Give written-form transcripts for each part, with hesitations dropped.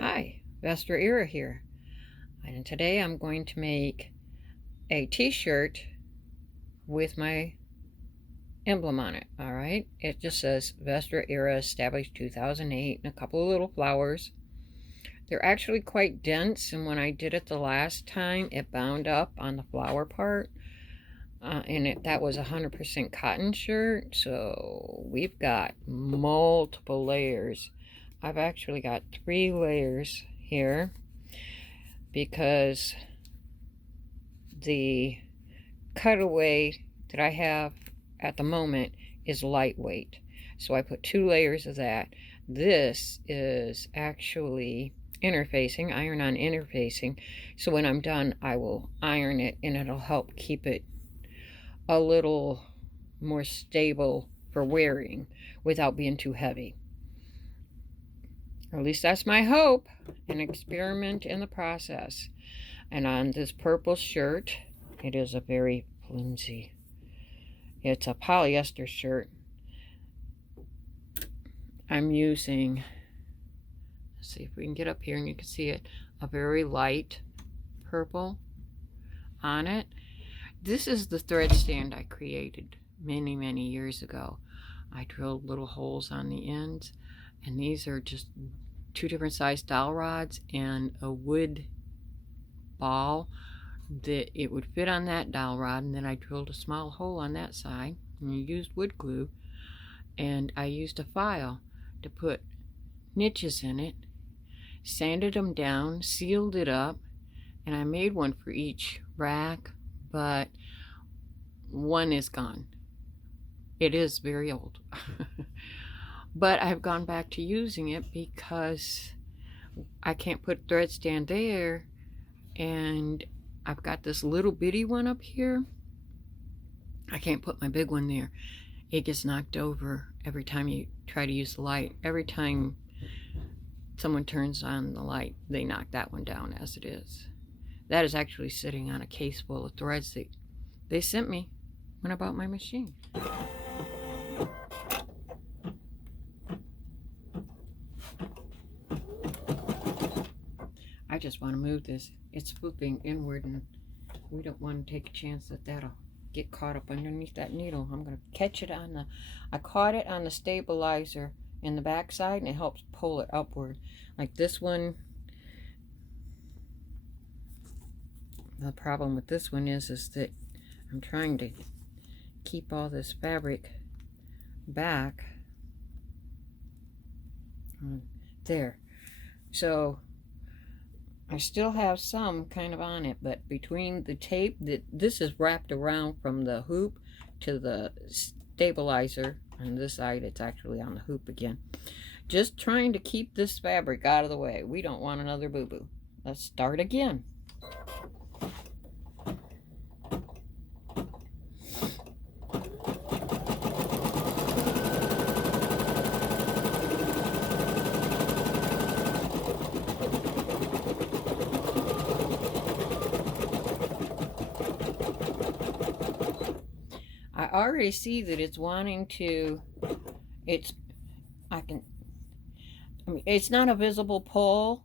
Hi, Vestra Era here, and today I'm going to make a t-shirt with my emblem on it, alright? It just says Vestra Era established 2008 and a couple of little flowers. They're actually quite dense, and when I did it the last time, it bound up on the flower part, and that was 100% cotton shirt, so we've got multiple layers. I've actually got 3 layers here, because the cutaway that I have at the moment is lightweight. So I put 2 layers of that. This is actually interfacing, iron-on interfacing. So when I'm done, I will iron it, and it'll help keep it a little more stable for wearing without being too heavy. Or at least that's my hope. An experiment in the process. And on this purple shirt, it is a very flimsy. It's a polyester shirt. I'm using, let's see if we can get up here and you can see it, a very light purple on it. This is the thread stand I created many years ago. I drilled little holes on the ends, and these are just 2 different size dowel rods and a wood ball that it would fit on that dowel rod, and then I drilled a small hole on that side and used wood glue, and I used a file to put niches in it, sanded them down, sealed it up, and I made one for each rack, but one is gone. It is very old. But I've gone back to using it because I can't put thread stand there, and I've got this little bitty one up here. I can't put my big one there. It gets knocked over every time you try to use the light. Every time someone turns on the light, they knock that one down as it is. That is actually sitting on a case full of threads that they sent me when I bought my machine. I just want to move this. It's flipping inward, and we don't want to take a chance that that'll get caught up underneath that needle. I'm going to catch it on the, I caught it on the stabilizer in the back side, and it helps pull it upward. Like this one, the problem with this one is that I'm trying to keep all this fabric back. There. So I still have some kind of on it, but between the tape, this is wrapped around from the hoop to the stabilizer. On this side, it's actually on the hoop again. Just trying to keep this fabric out of the way. We don't want another boo-boo. Let's start again. I already see that it's wanting to, it's not a visible pull,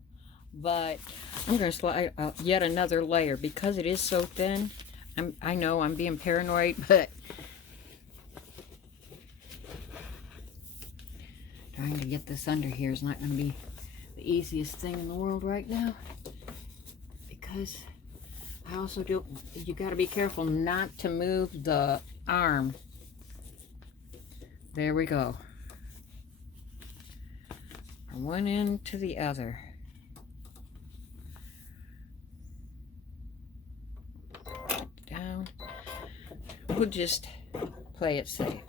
but I'm going to slide yet another layer because it is so thin. I know I'm being paranoid, but trying to get this under here is not going to be the easiest thing in the world right now, because I also do, you got to be careful not to move the arm. There we go. From one end to the other. Down. We'll just play it safe.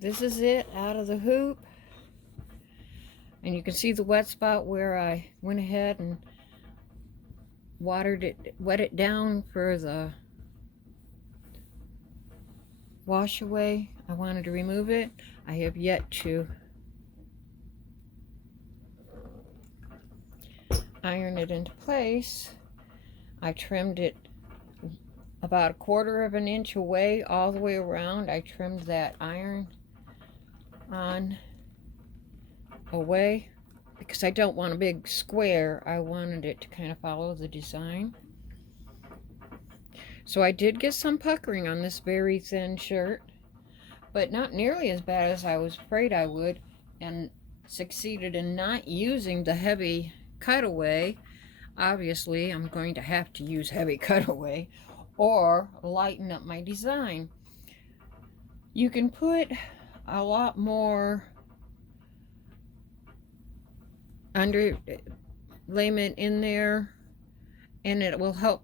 this is it out of the hoop. And you can see the wet spot where I went ahead and wet it down for the wash away. I wanted to remove it. I have yet to iron it into place. I trimmed it about 1/4 of an inch away, all the way around. I trimmed that iron on away because I don't want a big square. I wanted it to kind of follow the design. So I did get some puckering on this very thin shirt, but not nearly as bad as I was afraid I would, and succeeded in not using the heavy cutaway. Obviously, I'm going to have to use heavy cutaway or lighten up my design. You can put a lot more underlayment in there, and it will help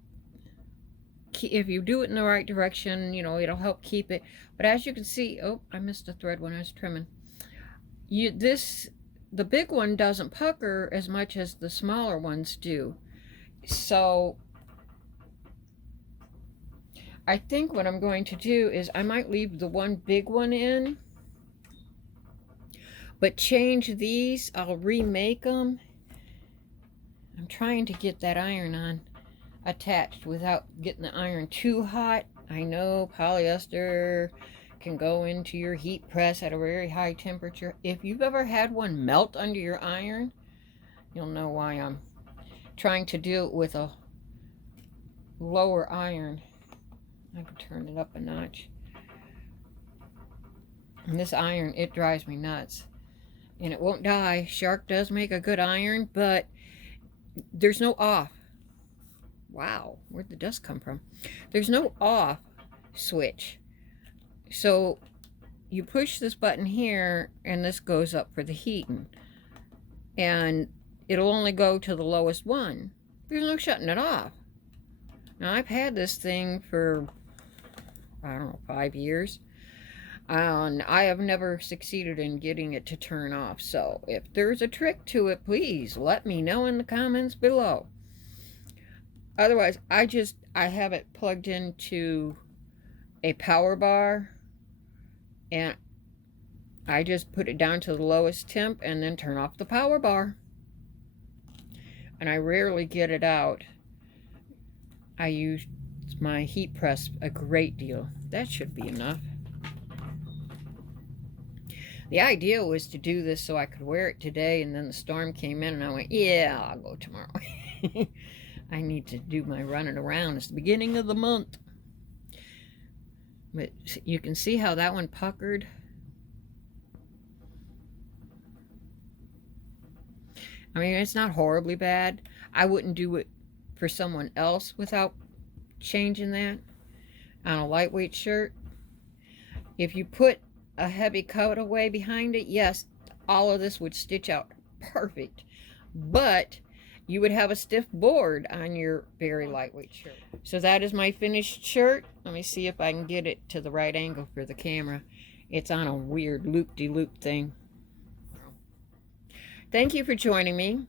if you do it in the right direction. You know, it'll help keep it. But as you can see, oh, I missed a thread when I was trimming. The big one doesn't pucker as much as the smaller ones do. So I think what I'm going to do is I might leave the one big one in, but change these. I'll remake them. I'm trying to get that iron on attached without getting the iron too hot. I know polyester can go into your heat press at a very high temperature. If you've ever had one melt under your iron, you'll know why I'm trying to do it with a lower iron. I can turn it up a notch. And this iron, it drives me nuts. And it won't die. Shark does make a good iron, but there's no off. Wow, where'd the dust come from? There's no off switch. So you push this button here, and this goes up for the heating. And it'll only go to the lowest one. There's no shutting it off. Now, I've had this thing for, I don't know, 5 years. And I have never succeeded in getting it to turn off. So if there's a trick to it, please let me know in the comments below. Otherwise, I have it plugged into a power bar, and I just put it down to the lowest temp and then turn off the power bar. And I rarely get it out. I use my heat press a great deal. That should be enough. The idea was to do this so I could wear it today, and then the storm came in and I went, yeah, I'll go tomorrow. I need to do my running around. It's the beginning of the month. But you can see how that one puckered. I mean, it's not horribly bad. I wouldn't do it for someone else without changing that on a lightweight shirt. If you put a heavy cutaway behind it, yes, all of this would stitch out perfect. But you would have a stiff board on your very lightweight shirt. So that is my finished shirt. Let me see if I can get it to the right angle for the camera. It's on a weird loop-de-loop thing. Thank you for joining me.